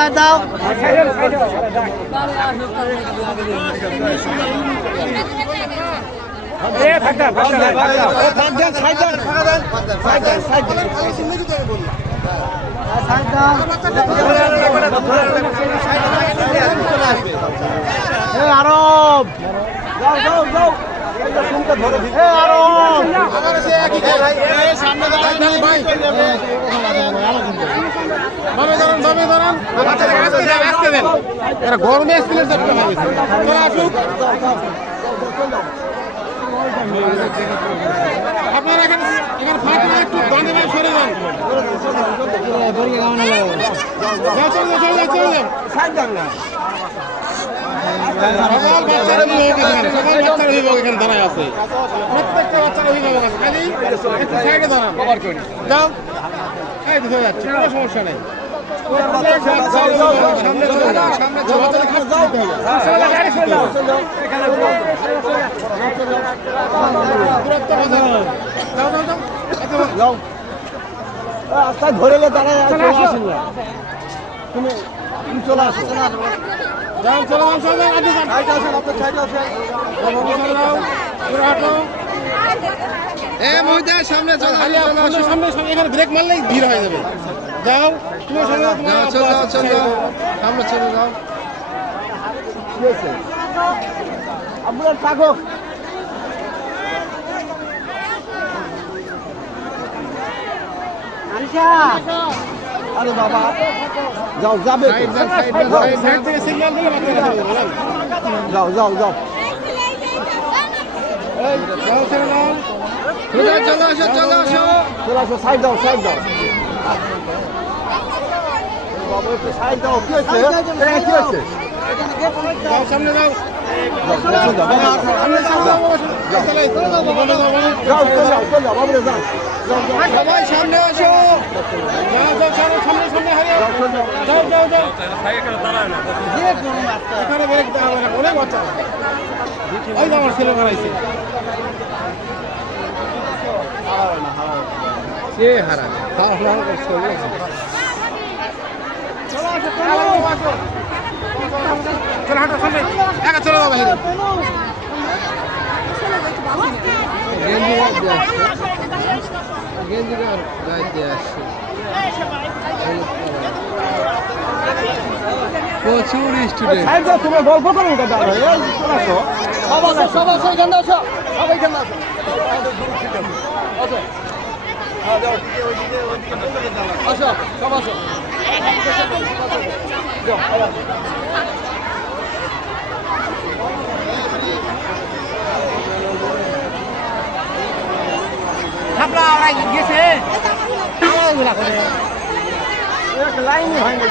Side দাও আরব যাও যাও যাও গরমে আপনারা এখানে ফাঁকা একটু ডানে বামে সরে যান। সকল বাচ্চার অভিভাবক এখানে দাঁড়ায় আছে, প্রত্যেকটা বাচ্চার অভিভাবক আছে, খালি একটু সাইডে দাঁড়ান। যাও, এই তো হয়ে যাচ্ছে, কোনো সমস্যা নেই। সামনে চলে যাও, সামনে চলে যাও, দূরত্ব বাঁচাও। যাও যাও যাও যাও রাস্তায় ধরে দাঁড়ায় আসেন না তুমি চলে আসো যাও, চলে যাও, চলে যাও, আপনি যান। সাইডে আসেন আপনার সাইডে আসেন চলে যাও, পুরো হাঁটো। সামনে চলো সামনে সামনে এখানে ব্রেক মারলেই ভিড় হয়ে যাবে। যাও, তুমি সামনে যাও, সামনে চলে যাও। কি হয়েছে আপনার থাকো আরে বাবা যাও যাবে সাইড থেকে সিগন্যাল দিলে বাচ্চারা যাবে, বলেন। যাও যাও যাও যাও, চলে যাও। চলো আসো চলো আসো। চলে আসো সাইড দাও বাবা একটু সাইড দাও কি হয়েছে এখানে কি হয়েছে যাও, সামনে যাও। সবাই সামনে আসো। যাও যাও, সামনে সামনে সামনে হারিয়ে যাও যাও যাও। এখানে ব্রেক দেওয়া হবে না, অনেক বাচ্চা। ওই যে আমার ছেলে হারাইছে। কে হারা চলো হাঁটো সামনে, একা চলে যাও বাইরে। প্রচুর স্টুডেন্ট। সাইড দাও তুমি গল্প করো দাদা চলে আসো সবাই এখানে আসো সবাই এখানে আসো আসো সব আসো লাইনই হয় না